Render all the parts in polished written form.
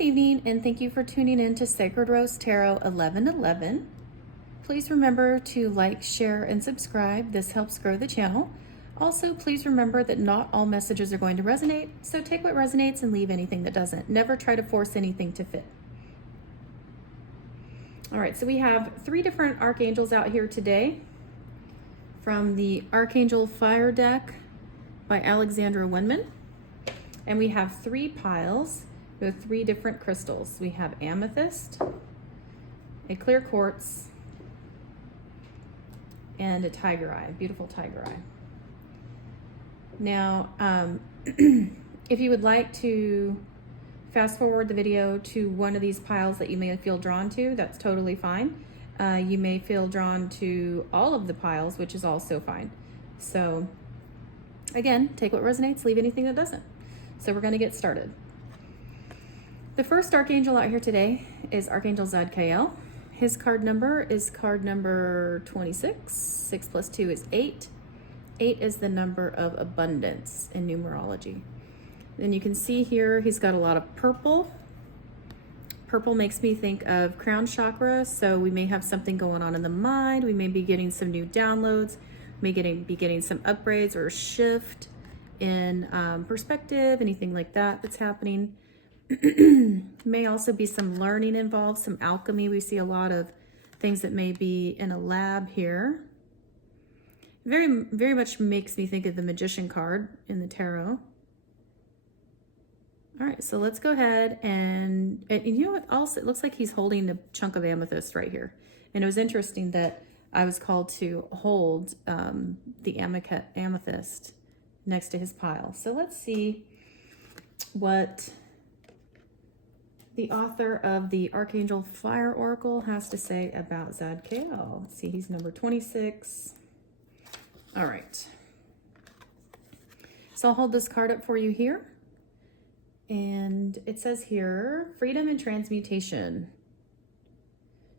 Good evening, and thank you for tuning in to Sacred Rose Tarot 1111. Please remember to like, share, and subscribe. This helps grow the channel. Also, please remember that not all messages are going to resonate, so take what resonates and leave anything that doesn't. Never try to force anything to fit. All right, so we have 3 different archangels out here today from the Archangel Fire deck by Alexandra Winman. And we have 3 piles with 3 different crystals. We have amethyst, a clear quartz, and a tiger eye, beautiful tiger eye. Now, if you would like to fast forward the video to one of these piles that you may feel drawn to, that's totally fine. You may feel drawn to all of the piles, which is also fine. So again, take what resonates, leave anything that doesn't. So we're going to get started. The first archangel out here today is Archangel Zadkiel. His card number is card number 26. 6 plus 2 is 8. 8 is the number of abundance in numerology. Then you can see here he's got a lot of purple. Purple makes me think of crown chakra, so we may have something going on in the mind. We may be getting some new downloads. We may be getting some upgrades or a shift in perspective, anything like that that's happening. May also be some learning involved, some alchemy. We see a lot of things that may be in a lab here. Very much makes me think of the Magician card in the tarot. All right, so let's go ahead and you know what? Also, it looks like he's holding a chunk of amethyst right here. And it was interesting that I was called to hold the amethyst next to his pile. So let's see what the author of the Archangel Fire Oracle has to say about Zadkiel. Let's see, he's number 26. All right. So I'll hold this card up for you here. And it says here, freedom and transmutation.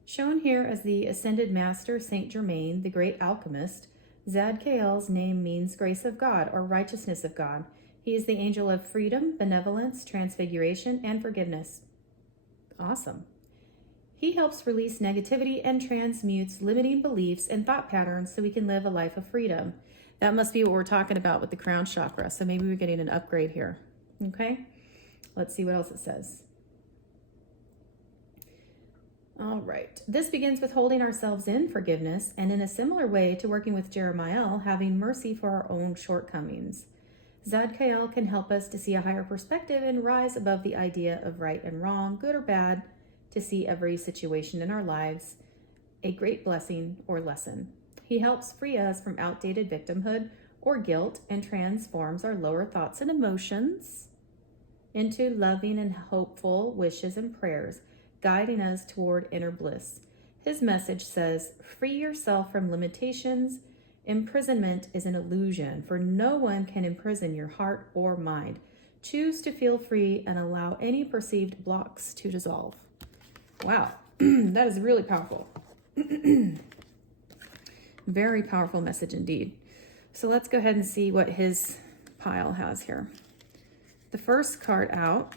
Shown here as the ascended master Saint Germain, the great alchemist, Zadkiel's name means grace of God or righteousness of God. He is the angel of freedom, benevolence, transfiguration, and forgiveness. Awesome. He helps release negativity and transmutes limiting beliefs and thought patterns so we can live a life of freedom. That must be what we're talking about with the crown chakra. So maybe we're getting an upgrade here. Okay, let's see what else it says. All right. This begins with holding ourselves in forgiveness and in a similar way to working with Jeremiah, having mercy for our own shortcomings. Zadkiel can help us to see a higher perspective and rise above the idea of right and wrong, good or bad, to see every situation in our lives a great blessing or lesson. He helps free us from outdated victimhood or guilt and transforms our lower thoughts and emotions into loving and hopeful wishes and prayers, guiding us toward inner bliss. His message says, free yourself from limitations. Imprisonment is an illusion, for no one can imprison your heart or mind. Choose to feel free and allow any perceived blocks to dissolve. Wow, that is really powerful. Very powerful message indeed. So let's go ahead and see what his pile has here. The first card out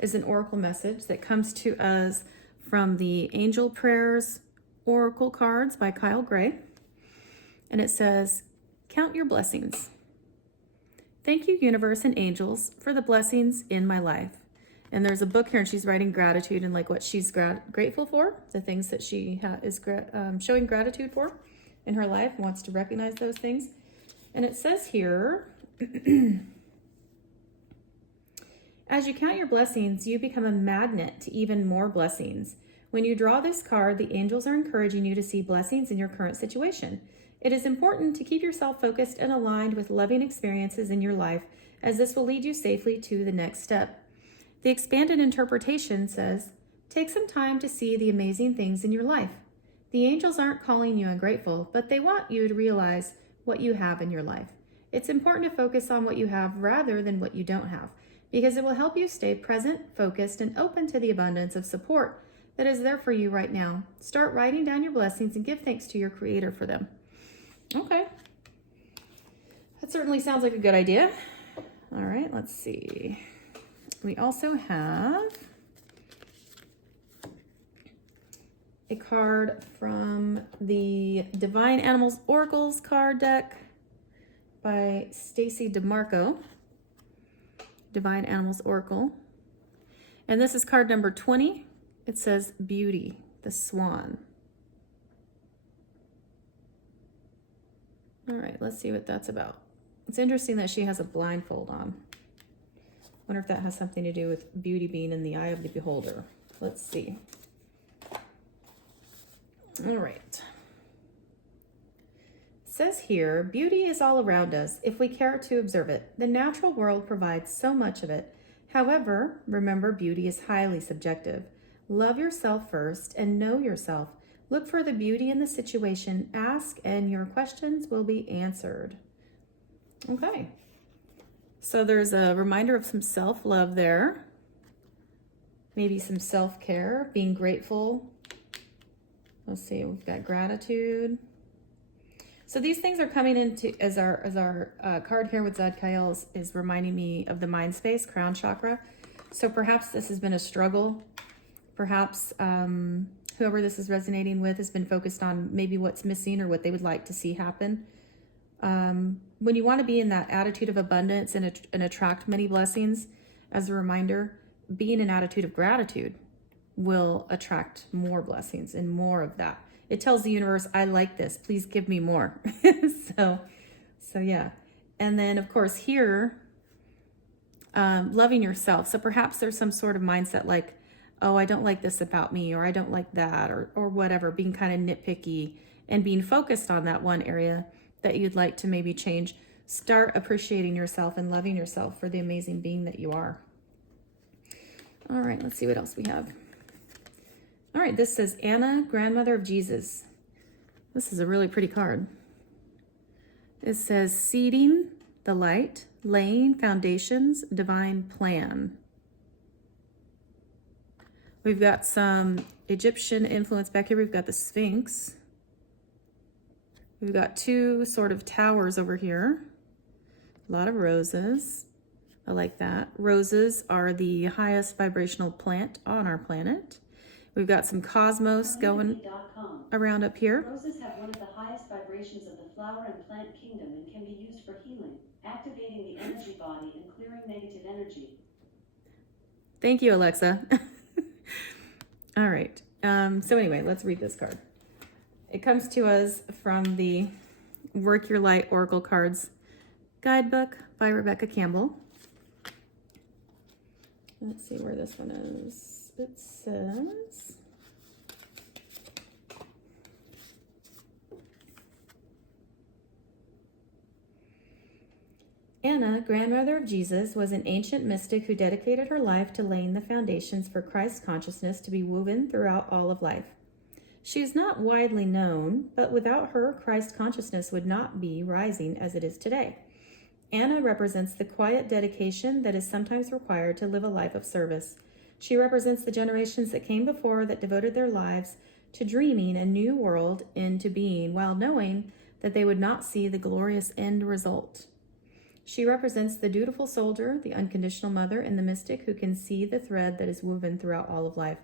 is an oracle message that comes to us from the Angel Prayers Oracle cards by Kyle Gray. And it says, count your blessings. Thank you, universe and angels, for the blessings in my life. And there's a book here and she's writing gratitude and like what she's grateful for, the things that she is showing gratitude for in her life, wants to recognize those things. And it says here, as you count your blessings, you become a magnet to even more blessings. When you draw this card, the angels are encouraging you to see blessings in your current situation. It is important to keep yourself focused and aligned with loving experiences in your life, as this will lead you safely to the next step. The expanded interpretation says, take some time to see the amazing things in your life. The angels aren't calling you ungrateful, but they want you to realize what you have in your life. It's important to focus on what you have rather than what you don't have, because it will help you stay present, focused, and open to the abundance of support that is there for you right now. Start writing down your blessings and give thanks to your Creator for them. Okay. That certainly sounds like a good idea. All right, let's see. We also have a card from the Divine Animals Oracles card deck by Stacy DeMarco. Divine Animals Oracle. And this is card number 20. It says Beauty, the Swan. All right, let's see what that's about. It's interesting that she has a blindfold on. Wonder if that has something to do with beauty being in the eye of the beholder. Let's see. All right. It says here, beauty is all around us if we care to observe it. The natural world provides so much of it. However, remember, beauty is highly subjective. Love yourself first and know yourself. Look for the beauty in the situation, ask, and your questions will be answered. Okay. So there's a reminder of some self-love there. Maybe some self-care, being grateful. Let's see, we've got gratitude. So these things are coming into, as our card here with Zadkiel is reminding me of the mind space, crown chakra. So perhaps this has been a struggle. Perhaps whoever this is resonating with has been focused on maybe what's missing or what they would like to see happen. When you want to be in that attitude of abundance and attract many blessings, as a reminder, be in an attitude of gratitude will attract more blessings and more of that. It tells the universe, I like this, please give me more. so yeah. And then of course here, loving yourself. So perhaps there's some sort of mindset like, oh, I don't like this about me, or I don't like that, or whatever, being kind of nitpicky and being focused on that one area that you'd like to maybe change. Start appreciating yourself and loving yourself for the amazing being that you are. All right, let's see what else we have. All right, this says Anna, grandmother of Jesus. This is a really pretty card. It says seeding the light, laying foundations, divine plan. We've got some Egyptian influence back here. We've got the Sphinx. We've got two sort of towers over here. A lot of roses. I like that. Roses are the highest vibrational plant on our planet. We've got some cosmos going around up here. Roses have one of the highest vibrations of the flower and plant kingdom and can be used for healing, activating the energy body and clearing negative energy. Thank you, Alexa. All right. So anyway, let's read this card. It comes to us from the Work Your Light Oracle Cards Guidebook by Rebecca Campbell. Let's see where this one is. It says, Anna, grandmother of Jesus, was an ancient mystic who dedicated her life to laying the foundations for Christ consciousness to be woven throughout all of life. She is not widely known, but without her, Christ consciousness would not be rising as it is today. Anna represents the quiet dedication that is sometimes required to live a life of service. She represents the generations that came before that devoted their lives to dreaming a new world into being while knowing that they would not see the glorious end result. She represents the dutiful soldier, the unconditional mother, and the mystic who can see the thread that is woven throughout all of life.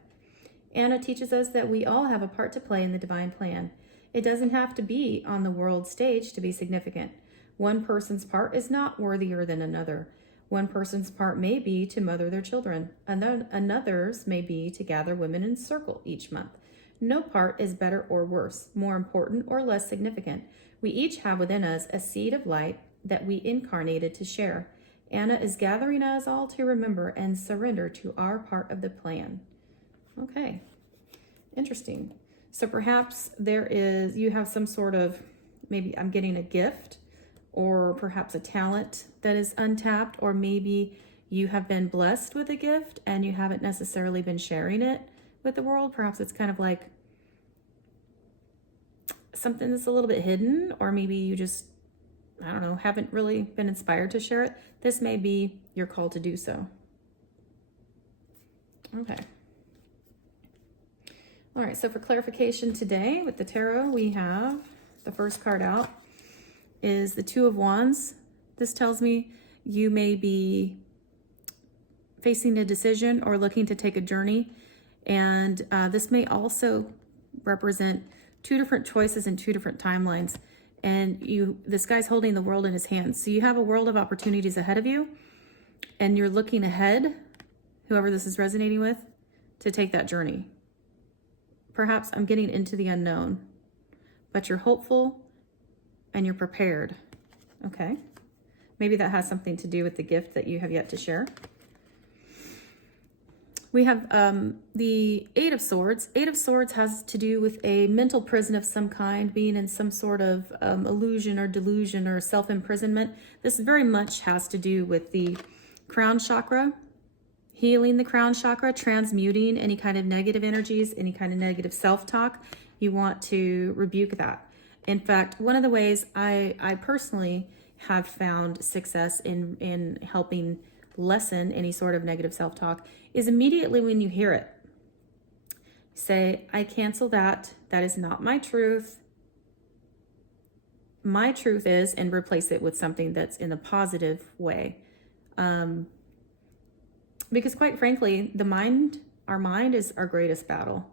Anna teaches us that we all have a part to play in the divine plan. It doesn't have to be on the world stage to be significant. One person's part is not worthier than another. One person's part may be to mother their children. Another's may be to gather women in a circle each month. No part is better or worse, more important or less significant. We each have within us a seed of light that we incarnated to share. Anna is gathering us all to remember and surrender to our part of the plan. Okay, interesting. So perhaps you have some sort of, maybe I'm getting a gift, or perhaps a talent that is untapped, or maybe you have been blessed with a gift and you haven't necessarily been sharing it with the world. Perhaps it's kind of like something that's a little bit hidden, or maybe you just, I don't know, haven't really been inspired to share it. This may be your call to do so. Okay. All right, so for clarification today with the tarot, we have the first card out is the Two of Wands. This tells me you may be facing a decision or looking to take a journey. And this may also represent two different choices and two different timelines. And this guy's holding the world in his hands. So you have a world of opportunities ahead of you, and you're looking ahead, whoever this is resonating with, to take that journey. Perhaps I'm getting into the unknown, but you're hopeful and you're prepared. Okay. Maybe that has something to do with the gift that you have yet to share. We have the Eight of Swords. Eight of Swords has to do with a mental prison of some kind, being in some sort of illusion or delusion or self-imprisonment. This very much has to do with the crown chakra, healing the crown chakra, transmuting any kind of negative energies, any kind of negative self-talk. You want to rebuke that. In fact, one of the ways I personally have found success in helping lessen any sort of negative self-talk is immediately when you hear it. Say, I cancel that. That is not my truth. My truth is, and replace it with something that's in a positive way. Because quite frankly, our mind is our greatest battle.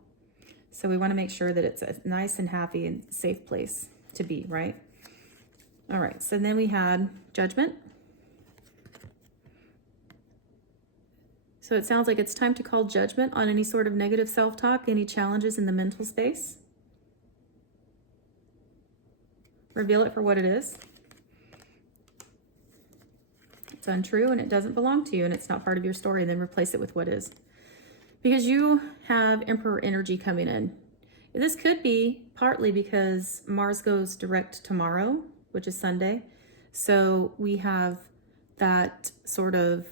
So we want to make sure that it's a nice and happy and safe place to be, right? All right, so then we had Judgment. So it sounds like it's time to call judgment on any sort of negative self-talk, any challenges in the mental space. Reveal it for what it is. It's untrue and it doesn't belong to you and it's not part of your story. And then replace it with what is. Because you have Emperor energy coming in. This could be partly because Mars goes direct tomorrow, which is Sunday. So we have that sort of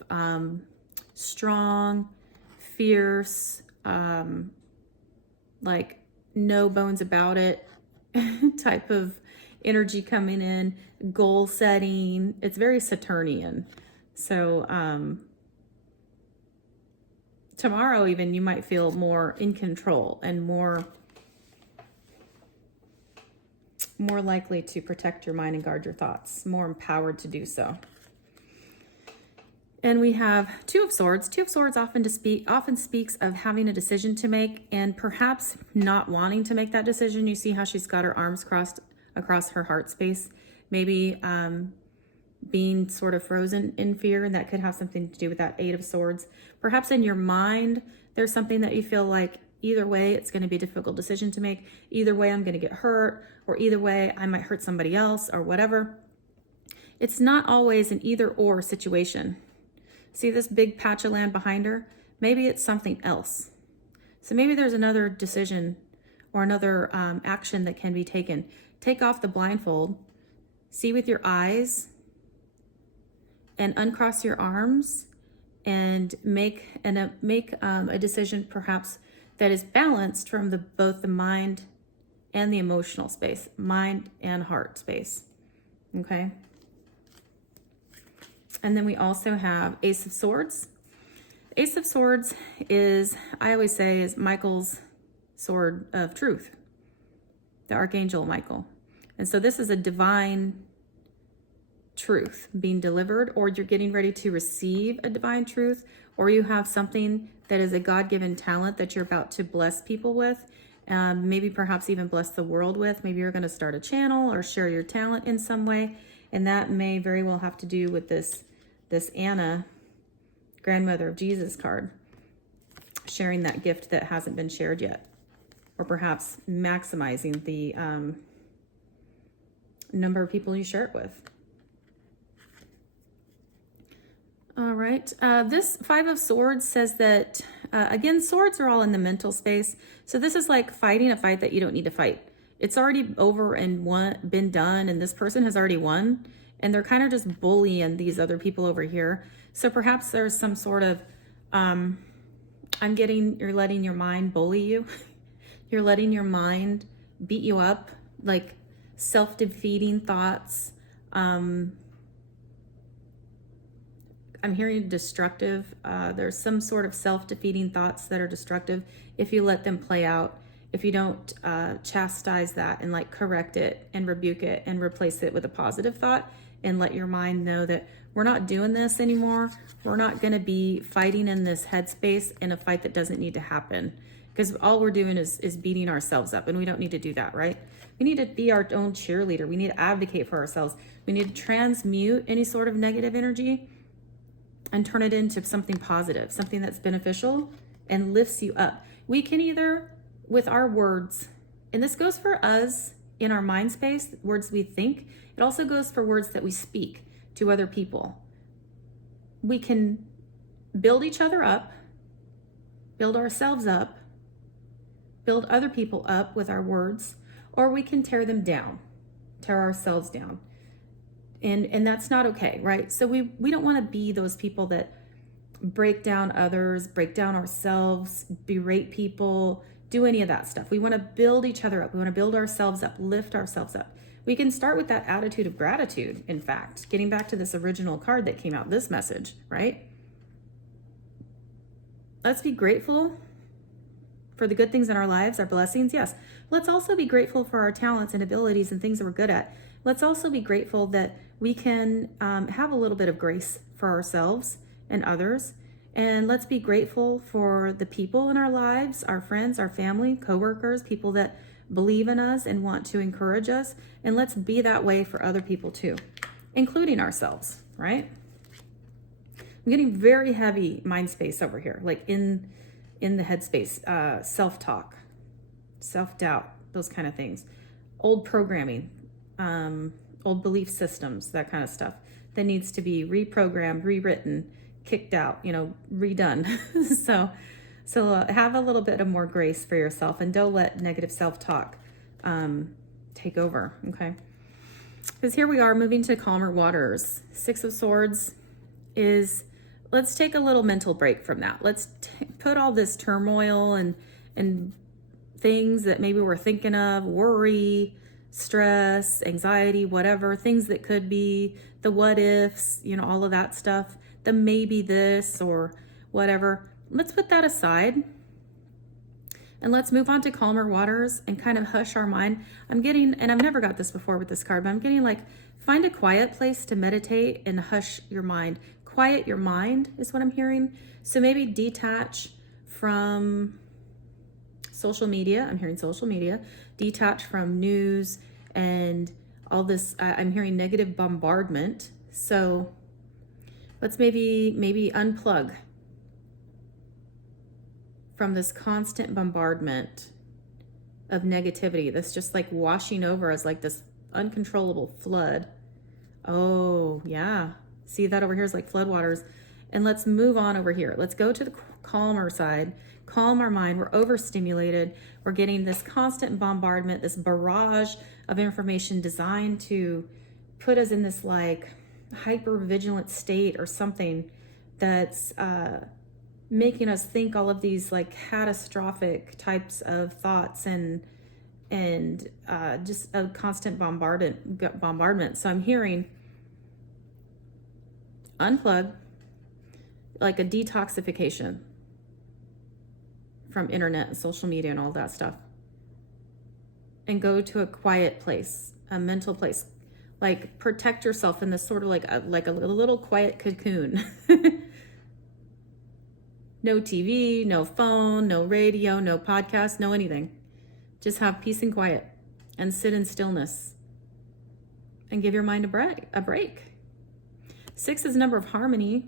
strong, fierce, like no bones about it type of energy coming in, goal setting. It's very Saturnian. So tomorrow even you might feel more in control and more likely to protect your mind and guard your thoughts, more empowered to do so. And we have Two of Swords. Two of Swords often speaks of having a decision to make and perhaps not wanting to make that decision. You see how she's got her arms crossed across her heart space, maybe being sort of frozen in fear, and that could have something to do with that Eight of Swords. Perhaps in your mind, there's something that you feel like either way, it's going to be a difficult decision to make. Either way, I'm going to get hurt, or either way, I might hurt somebody else or whatever. It's not always an either or situation. See this big patch of land behind her? Maybe it's something else. So maybe there's another decision or another action that can be taken. Take off the blindfold, see with your eyes, and uncross your arms and make a decision perhaps that is balanced from both the mind and the emotional space, mind and heart space, okay? And then we also have Ace of Swords. Ace of Swords is, I always say, is Michael's sword of truth, the Archangel Michael. And so this is a divine truth being delivered, or you're getting ready to receive a divine truth, or you have something that is a God-given talent that you're about to bless people with, maybe perhaps even bless the world with. Maybe you're going to start a channel or share your talent in some way. And that may very well have to do with this Anna, grandmother of Jesus card, sharing that gift that hasn't been shared yet, or perhaps maximizing the number of people you share it with. All right, this Five of Swords says that, again, swords are all in the mental space. So this is like fighting a fight that you don't need to fight. It's already over and been done, and this person has already won. And they're kind of just bullying these other people over here. So perhaps there's some sort of, you're letting your mind bully you. You're letting your mind beat you up, like self-defeating thoughts. I'm hearing destructive. There's some sort of self-defeating thoughts that are destructive if you let them play out. If you don't chastise that and correct it and rebuke it and replace it with a positive thought, and let your mind know that We're not doing this anymore. We're not going to be fighting in this headspace in a fight that doesn't need to happen, because all we're doing is beating ourselves up, and we don't need to do that, right? We need to be our own cheerleader. We need to advocate for ourselves. We need to transmute any sort of negative energy and turn it into something positive, something that's beneficial and lifts you up. We can either, with our words, and this goes for us in our mind space, words we think. It also goes for words that we speak to other people. We can build each other up, build ourselves up, build other people up with our words, or we can tear them down, tear ourselves down. And that's not okay, right? So we don't want to be those people that break down others, break down ourselves, berate people, do any of that stuff. We want to build each other up. We want to build ourselves up, lift ourselves up. We can start with that attitude of gratitude, in fact, getting back to this original card that came out, this message, right? Let's be grateful for the good things in our lives, our blessings, yes. Let's also be grateful for our talents and abilities and things that we're good at. Let's also be grateful that we can have a little bit of grace for ourselves and others. And let's be grateful for the people in our lives, our friends, our family, coworkers, people that believe in us and want to encourage us. And let's be that way for other people too, including ourselves, right? I'm getting very heavy mind space over here, like in the headspace, self-talk, self-doubt, those kind of things, old programming, old belief systems, that kind of stuff that needs to be reprogrammed, rewritten, kicked out, redone. So have a little bit of more grace for yourself, and don't let negative self-talk take over, okay? Because here we are moving to calmer waters. Six of Swords is, let's take a little mental break from that. Let's put all this turmoil and things that maybe we're thinking of, worry, stress, anxiety, whatever, things that could be, the what ifs, all of that stuff, the maybe this or whatever. Let's put that aside and let's move on to calmer waters and kind of hush our mind. I'm getting, and I've never got this before with this card, but I'm getting like, find a quiet place to meditate and hush your mind. Quiet your mind is what I'm hearing. So maybe detach from social media. I'm hearing social media. Detach from news and all this. I'm hearing negative bombardment. So let's maybe unplug from this constant bombardment of negativity that's just like washing over us like this uncontrollable flood. Oh, yeah. See, that over here is like floodwaters. And let's move on over here. Let's go to the calmer side, calm our mind. We're overstimulated. We're getting this constant bombardment, this barrage of information designed to put us in this like hyper vigilant state or something that's making us think all of these like catastrophic types of thoughts and just a constant bombardment. So I'm hearing unplug, like a detoxification from internet and social media and all that stuff, and go to a quiet place, a mental place. Like protect yourself in this sort of like a little quiet cocoon. No TV, no phone, no radio, no podcast, no anything. Just have peace and quiet and sit in stillness and give your mind a break. 6 is a number of harmony.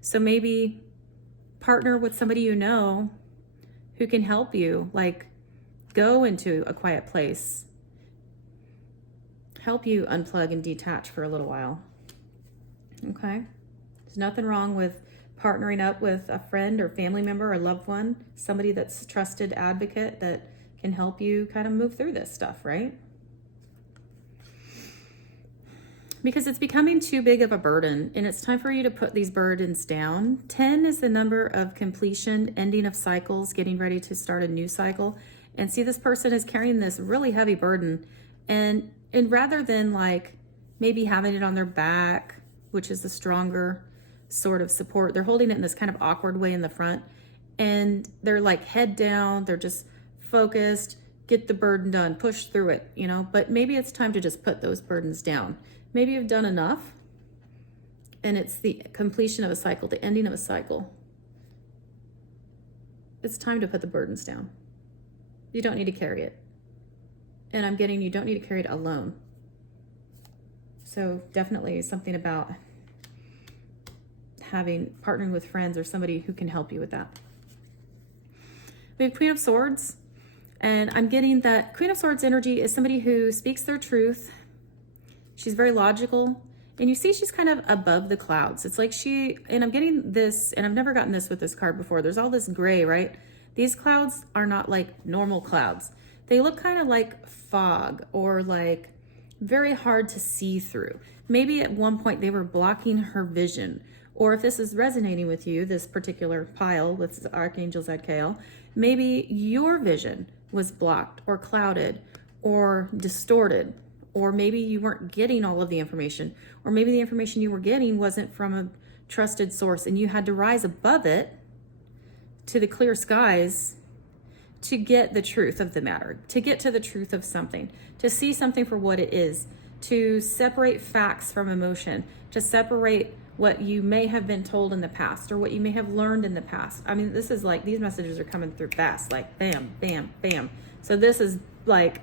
So maybe partner with somebody you know who can help you, like go into a quiet place, help you unplug and detach for a little while. Okay? There's nothing wrong with partnering up with a friend or family member or loved one, somebody that's a trusted advocate that can help you kind of move through this stuff, right? Because it's becoming too big of a burden, and it's time for you to put these burdens down. 10 is the number of completion, ending of cycles, getting ready to start a new cycle. And see, this person is carrying this really heavy burden, and rather than like maybe having it on their back, which is the stronger sort of support, they're holding it in this kind of awkward way in the front, and they're like head down, they're just focused, get the burden done, push through it, but maybe it's time to just put those burdens down. Maybe you've done enough And it's the completion of a cycle, the ending of a cycle. It's time to put the burdens down. You don't need to carry it. And I'm getting, you don't need to carry it alone. So definitely something about partnering with friends or somebody who can help you with that. We have Queen of Swords, and I'm getting that Queen of Swords energy is somebody who speaks their truth. She's very logical, and you see she's kind of above the clouds. It's like and I'm getting this, and I've never gotten this with this card before. There's all this gray, right? These clouds are not like normal clouds. They look kind of like fog, or like very hard to see through. Maybe at one point they were blocking her vision. Or if this is resonating with you, this particular pile with Archangel Zadkiel, maybe your vision was blocked or clouded or distorted, or maybe you weren't getting all of the information, or maybe the information you were getting wasn't from a trusted source and you had to rise above it to the clear skies to get the truth of the matter, to get to the truth of something, to see something for what it is, to separate facts from emotion, to separate what you may have been told in the past or what you may have learned in the past. I mean, this is like, these messages are coming through fast, like bam, bam, bam. So this is like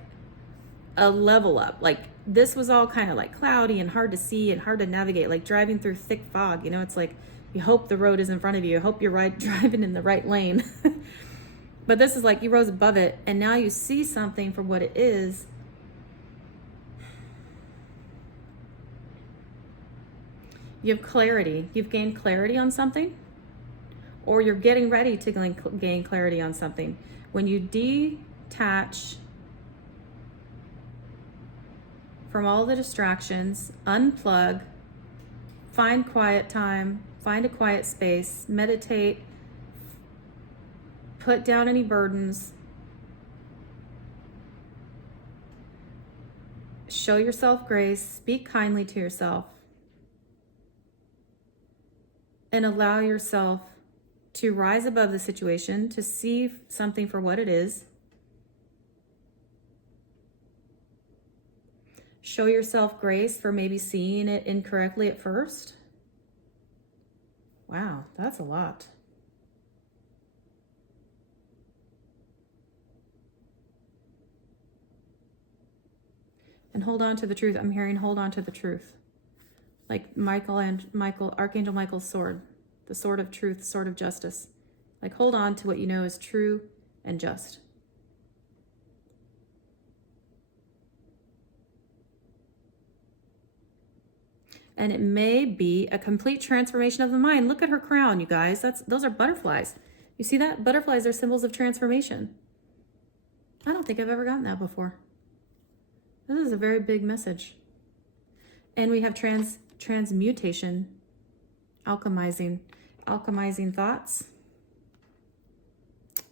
a level up. Like this was all kind of like cloudy and hard to see and hard to navigate, like driving through thick fog. You know, it's like you hope the road is in front of you. You hope you're driving in the right lane. But this is like you rose above it and now you see something for what it is. You have clarity. You've gained clarity on something, or you're getting ready to gain clarity on something. When you detach from all the distractions, unplug, find quiet time, find a quiet space, meditate, put down any burdens, show yourself grace, speak kindly to yourself, and allow yourself to rise above the situation, to see something for what it is. Show yourself grace for maybe seeing it incorrectly at first. Wow, that's a lot. And hold on to the truth. I'm hearing hold on to the truth. Like Archangel Michael's sword, the sword of truth, sword of justice. Like hold on to what you know is true and just. And it may be a complete transformation of the mind. Look at her crown, you guys. Those are butterflies. You see that? Butterflies are symbols of transformation. I don't think I've ever gotten that before. This is a very big message. And we have transmutation, alchemizing thoughts,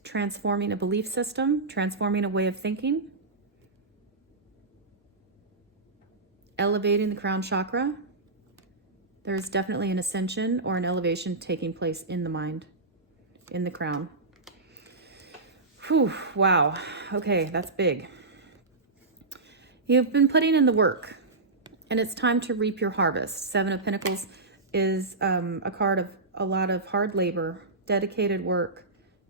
transforming a belief system, transforming a way of thinking, elevating the crown chakra. There's definitely an ascension or an elevation taking place in the mind, in the crown. Whew, wow. Okay, that's big. You've been putting in the work, and it's time to reap your harvest. Seven of Pentacles is a card of a lot of hard labor, dedicated work,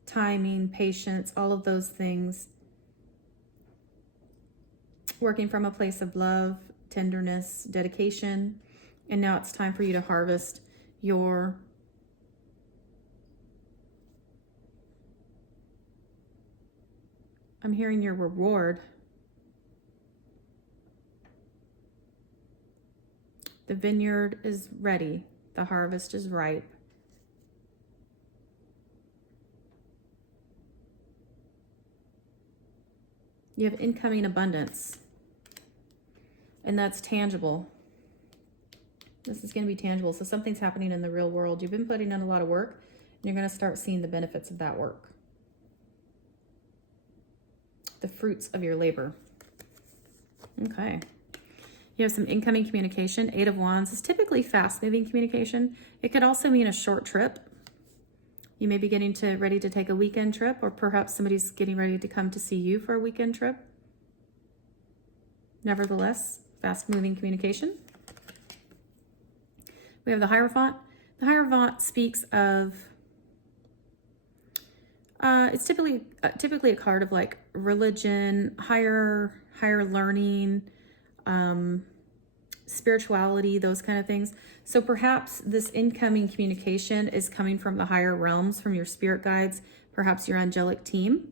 timing, patience, all of those things. Working from a place of love, tenderness, dedication. And now it's time for you to harvest your I'm hearing your reward. The vineyard is ready. The harvest is ripe. You have incoming abundance. And that's tangible. This is going to be tangible. So something's happening in the real world. You've been putting in a lot of work, and you're going to start seeing the benefits of that work. The fruits of your labor. Okay. You have some incoming communication. Eight of Wands is typically fast-moving communication. It could also mean a short trip. You may be getting ready to take a weekend trip, or perhaps somebody's getting ready to come to see you for a weekend trip. Nevertheless, fast-moving communication. We have the Hierophant. The Hierophant speaks of, it's typically a card of like religion, higher learning, spirituality, those kind of things. So perhaps this incoming communication is coming from the higher realms, from your spirit guides, perhaps your angelic team.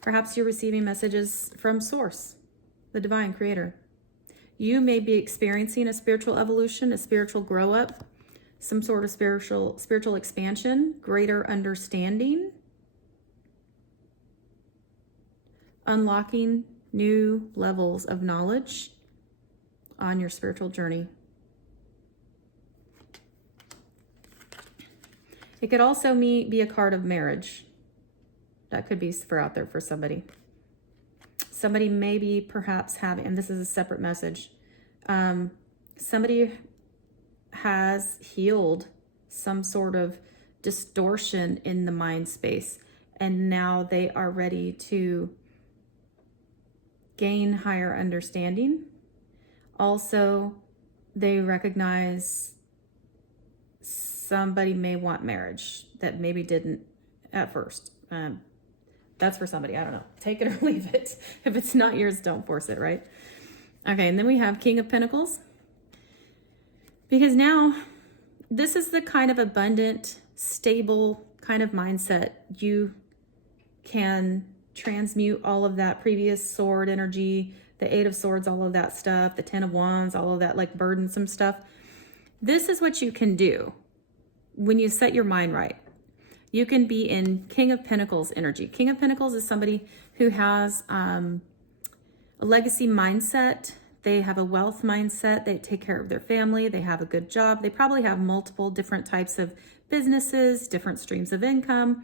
Perhaps you're receiving messages from Source, the divine creator. You may be experiencing a spiritual evolution, a spiritual grow up, some sort of spiritual expansion, greater understanding, unlocking new levels of knowledge on your spiritual journey. It could also be a card of marriage. That could be for out there for somebody. Somebody may be perhaps having, and this is a separate message, somebody has healed some sort of distortion in the mind space, and now they are ready to gain higher understanding. Also, they recognize somebody may want marriage that maybe didn't at first. That's for somebody. I don't know. Take it or leave it. If it's not yours, don't force it, right? Okay, and then we have King of Pentacles. Because now, this is the kind of abundant, stable kind of mindset. You can transmute all of that previous sword energy, the Eight of Swords, all of that stuff, the Ten of Wands, all of that like burdensome stuff. This is what you can do when you set your mind right. You can be in King of Pentacles energy. King of Pentacles is somebody who has a legacy mindset. They have a wealth mindset. They take care of their family. They have a good job. They probably have multiple different types of businesses, different streams of income.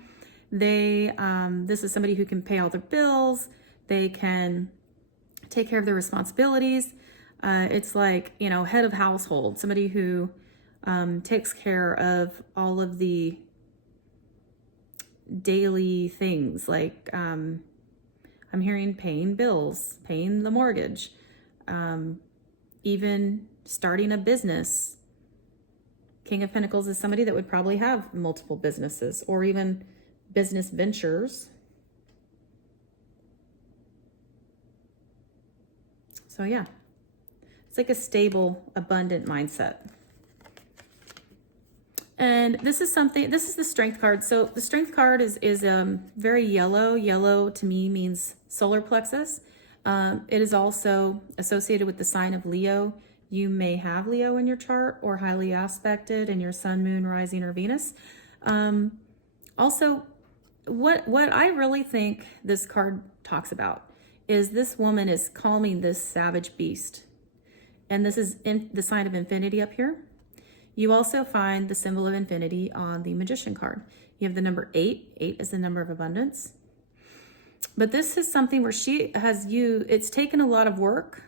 This is somebody who can pay all their bills. They can take care of their responsibilities. It's like, head of household, somebody who takes care of all of the daily things, like I'm hearing paying bills, paying the mortgage, even starting a business. King of Pentacles is somebody that would probably have multiple businesses or even business ventures. So yeah, it's like a stable, abundant mindset. And this is the Strength card. So the Strength card is very yellow. Yellow to me means solar plexus. It is also associated with the sign of Leo. You may have Leo in your chart or highly aspected in your sun, moon, rising, or Venus. Also, what I really think this card talks about is this woman is calming this savage beast. And this is in the sign of infinity up here. You also find the symbol of infinity on the Magician card. You have the number 8. 8 is the number of abundance. But this is something where it's taken a lot of work,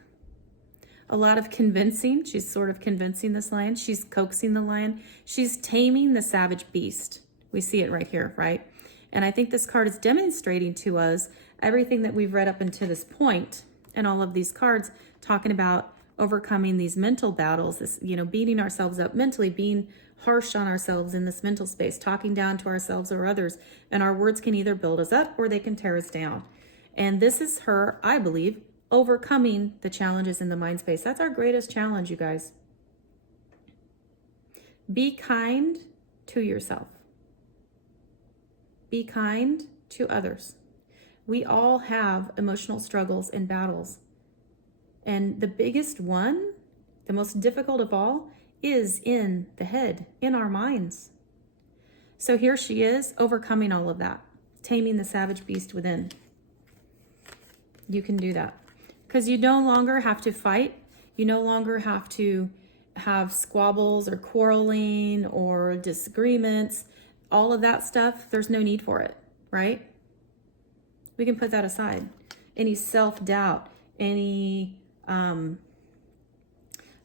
a lot of convincing. She's sort of convincing this lion. She's coaxing the lion. She's taming the savage beast. We see it right here, right? And I think this card is demonstrating to us everything that we've read up until this point, and all of these cards talking about overcoming these mental battles, this, beating ourselves up mentally, being harsh on ourselves in this mental space, talking down to ourselves or others. And our words can either build us up or they can tear us down. And this is her, I believe, overcoming the challenges in the mind space. That's our greatest challenge, you guys. Be kind to yourself. Be kind to others. We all have emotional struggles and battles. And the biggest one, the most difficult of all, is in the head, in our minds. So here she is, overcoming all of that, taming the savage beast within. You can do that. Because you no longer have to fight. You no longer have to have squabbles or quarreling or disagreements. All of that stuff, there's no need for it, right? We can put that aside. Any self-doubt, any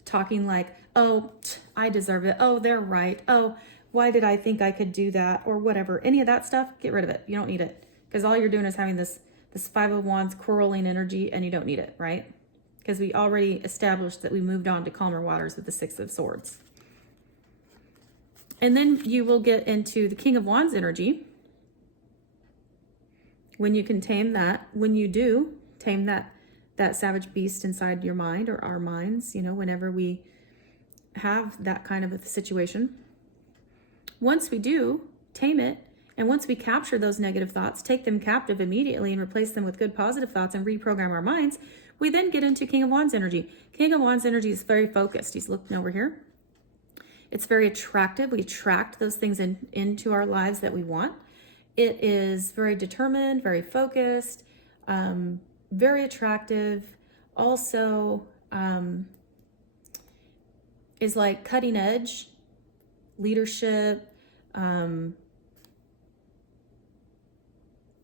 talking like, oh, I deserve it. Oh, they're right. Oh, why did I think I could do that? Or whatever. Any of that stuff, get rid of it. You don't need it. Because all you're doing is having this Five of Wands quarreling energy, and you don't need it, right? Because we already established that we moved on to calmer waters with the Six of Swords. And then you will get into the King of Wands energy. When you can tame that, when you do tame that savage beast inside your mind or our minds, whenever we have that kind of a situation. Once we do tame it, and once we capture those negative thoughts, take them captive immediately and replace them with good positive thoughts and reprogram our minds, we then get into King of Wands energy. King of Wands energy is very focused. He's looking over here. It's very attractive. We attract those things into our lives that we want. It is very determined, very focused, very attractive. Also is like cutting edge, leadership,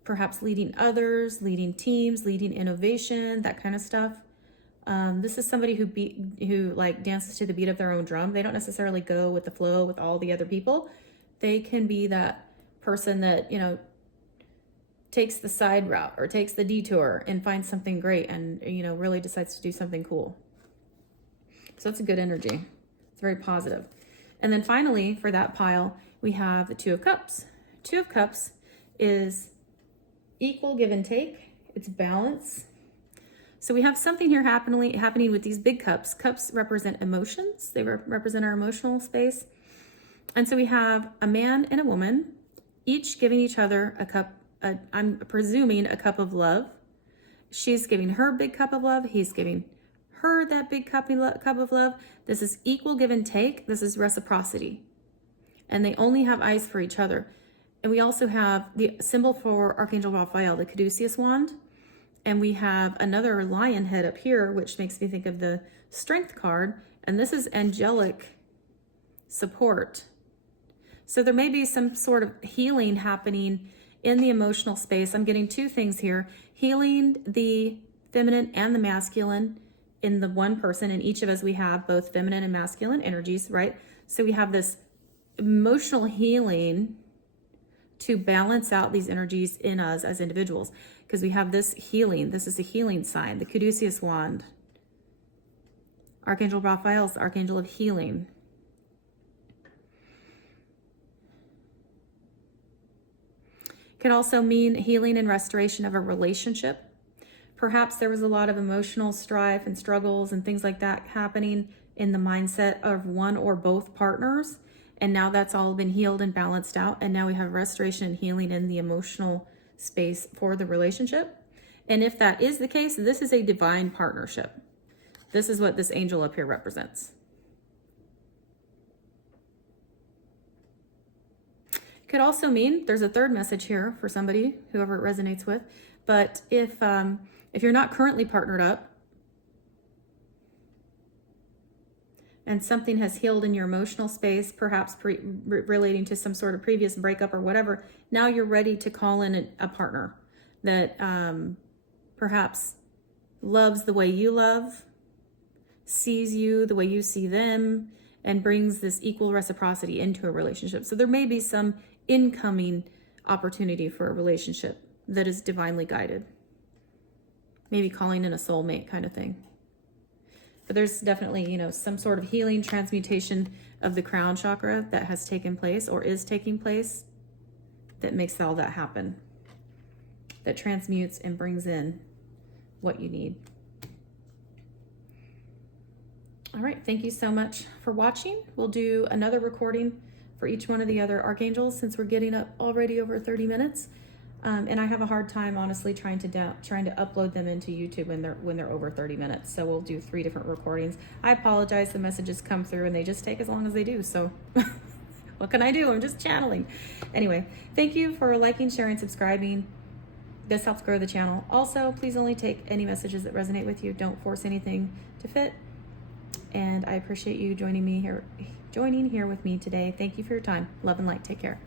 perhaps leading others, leading teams, leading innovation, that kind of stuff. This is somebody who like dances to the beat of their own drum. They don't necessarily go with the flow with all the other people. They can be that person that, takes the side route or takes the detour and finds something great and, really decides to do something cool. So that's a good energy. It's very positive. And then finally, for that pile, we have the Two of Cups. Two of Cups is equal give and take. It's balance. So we have something here happening with these big cups. Cups represent emotions. They represent our emotional space. And so we have a man and a woman, each giving each other a cup, I'm presuming a cup of love. She's giving her big cup of love. He's giving her that big cup of love. This is equal give and take. This is reciprocity. And they only have eyes for each other. And we also have the symbol for Archangel Raphael, the caduceus wand. And we have another lion head up here, which makes me think of the strength card. And this is angelic support. So there may be some sort of healing happening in the emotional space. I'm getting two things here. Healing the feminine and the masculine in the one person. In each of us, we have both feminine and masculine energies, right? So we have this emotional healing to balance out these energies in us as individuals, because we have this healing. This is a healing sign, the caduceus wand. Archangel Raphael is the archangel of healing. Could also mean healing and restoration of a relationship. Perhaps there was a lot of emotional strife and struggles and things like that happening in the mindset of one or both partners. And now that's all been healed and balanced out. And now we have restoration and healing in the emotional space for the relationship. And if that is the case, this is a divine partnership. This is what this angel up here represents. Could also mean, there's a third message here for somebody, whoever it resonates with. But if you're not currently partnered up, and something has healed in your emotional space, perhaps relating to some sort of previous breakup or whatever, now you're ready to call in a partner that perhaps loves the way you love, sees you the way you see them, and brings this equal reciprocity into a relationship. So there may be some incoming opportunity for a relationship that is divinely guided. Maybe calling in a soulmate kind of thing. But there's definitely, some sort of healing, transmutation of the crown chakra that has taken place or is taking place that makes all that happen. That transmutes and brings in what you need. All right, thank you so much for watching. We'll do another recording for each one of the other archangels since we're getting up already over 30 minutes. And I have a hard time, honestly, trying to upload them into YouTube when they're over 30 minutes. So we'll do 3 different recordings. I apologize. The messages come through and they just take as long as they do. So what can I do? I'm just channeling. Anyway, thank you for liking, sharing, subscribing. This helps grow the channel. Also, please only take any messages that resonate with you. Don't force anything to fit. And I appreciate you joining here with me today. Thank you for your time. Love and light. Take care.